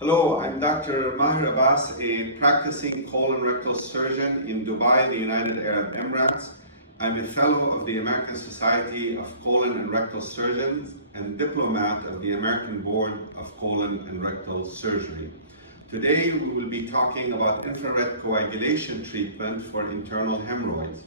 Hello, I'm Dr. Maher Abbas, a practicing colon rectal surgeon in Dubai, the United Arab Emirates. I'm a fellow of the American Society of Colon and Rectal Surgeons and Diplomate of the American Board of Colon and Rectal Surgery. Today we will be talking about infrared coagulation treatment for internal hemorrhoids.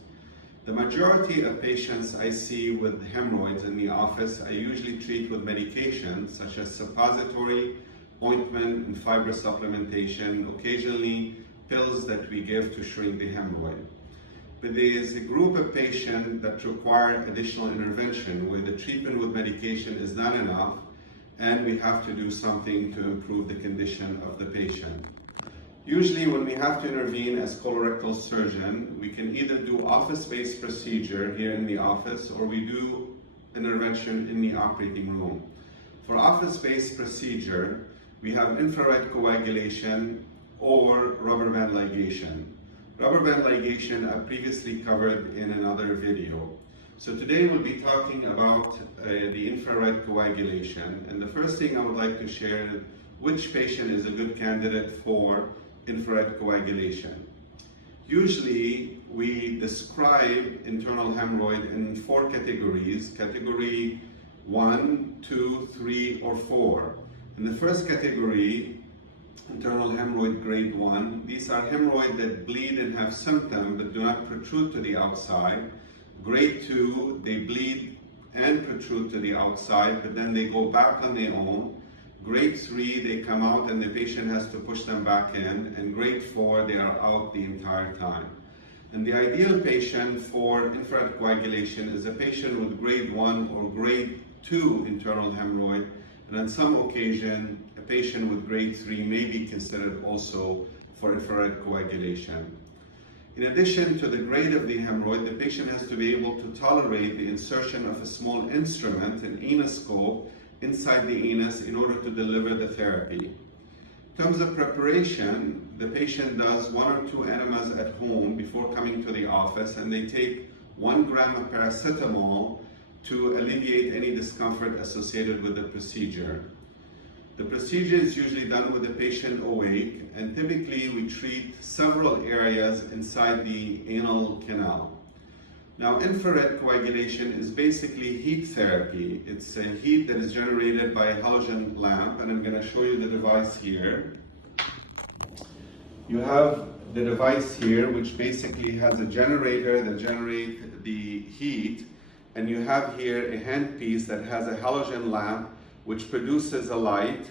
The majority of patients I see with hemorrhoids in the office I usually treat with medications such as suppository, ointment, and fiber supplementation, occasionally pills that we give to shrink the hemorrhoid. But there is a group of patients that require additional intervention where the treatment with medication is not enough and we have to do something to improve the condition of the patient. Usually when we have to intervene as colorectal surgeon, we can either do office-based procedure here in the office or we do intervention in the operating room. For office-based procedure, we have infrared coagulation or rubber band ligation. Rubber band ligation I previously covered in another video. So today we'll be talking about the infrared coagulation. And the first thing I would like to share is which patient is a good candidate for infrared coagulation. Usually we describe internal hemorrhoid in 4 categories, category 1, 2, 3, or 4. In the first category, internal hemorrhoid grade 1, these are hemorrhoids that bleed and have symptoms but do not protrude to the outside. Grade 2, they bleed and protrude to the outside, but then they go back on their own. Grade 3, they come out and the patient has to push them back in. And grade 4, they are out the entire time. And the ideal patient for infrared coagulation is a patient with grade 1 or grade 2 internal hemorrhoid. And on some occasion, a patient with grade 3 may be considered also for infrared coagulation. In addition to the grade of the hemorrhoid, the patient has to be able to tolerate the insertion of a small instrument, an anoscope, inside the anus in order to deliver the therapy. In terms of preparation, the patient does 1 or 2 enemas at home before coming to the office, and they take 1 gram of paracetamol to alleviate any discomfort associated with the procedure. The procedure is usually done with the patient awake, and typically we treat several areas inside the anal canal. Now, infrared coagulation is basically heat therapy. It's a heat that is generated by a halogen lamp, and I'm going to show you the device here. You have the device here, which basically has a generator that generates the heat, and you have here a handpiece that has a halogen lamp which produces a light,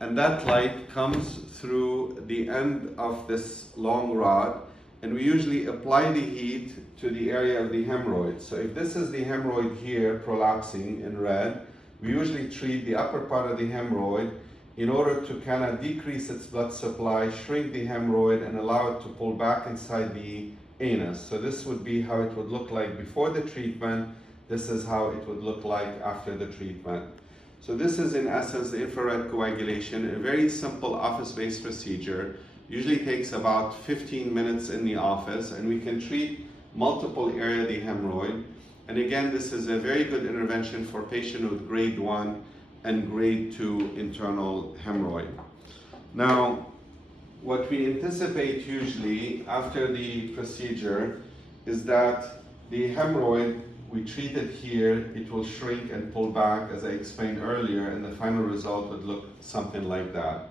and that light comes through the end of this long rod, and we usually apply the heat to the area of the hemorrhoid. So if this is the hemorrhoid here prolapsing in red, we usually treat the upper part of the hemorrhoid in order to kind of decrease its blood supply, shrink the hemorrhoid, and allow it to pull back inside the anus. So this would be how it would look like before the treatment. This is how it would look like after the treatment. So this is in essence the infrared coagulation, a very simple office-based procedure. Usually takes about 15 minutes in the office, and we can treat multiple areas of the hemorrhoid. And again, this is a very good intervention for patients with grade 1 and grade 2 internal hemorrhoid. Now, what we anticipate usually after the procedure is that the hemorrhoid, we treat it here, it will shrink and pull back, as I explained earlier, and the final result would look something like that.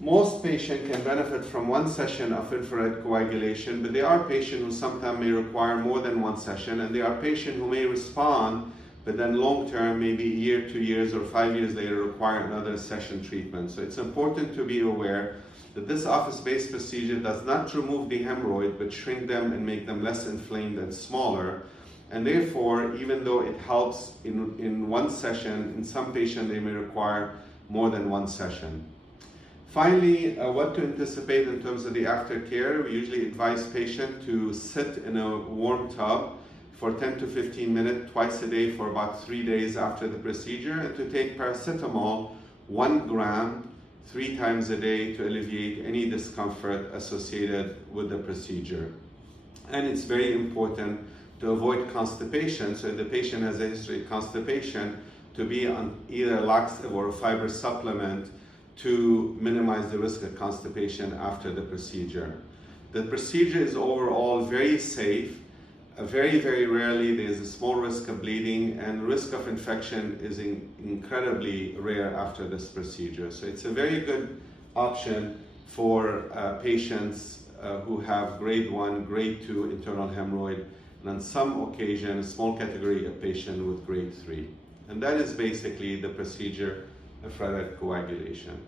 Most patients can benefit from 1 session of infrared coagulation, but there are patients who sometimes may require more than 1 session, and there are patients who may respond, but then long term, maybe a year, 2 years, or 5 years later, require another session treatment. So it's important to be aware that this office-based procedure does not remove the hemorrhoid, but shrink them and make them less inflamed and smaller. And therefore, even though it helps in 1 session, in some patients they may require more than 1 session. Finally, what to anticipate in terms of the aftercare. We usually advise patients to sit in a warm tub for 10 to 15 minutes twice a day for about 3 days after the procedure, and to take paracetamol 1 gram 3 times a day to alleviate any discomfort associated with the procedure. And it's very important to avoid constipation. So if the patient has a history of constipation, to be on either laxative or a fiber supplement to minimize the risk of constipation after the procedure. The procedure is overall very safe. Very, very rarely there's a small risk of bleeding, and risk of infection is incredibly rare after this procedure. So it's a very good option for patients who have grade 1, grade 2 internal hemorrhoid, and on some occasion, a small category of patient with grade 3. And that is basically the procedure of coagulation.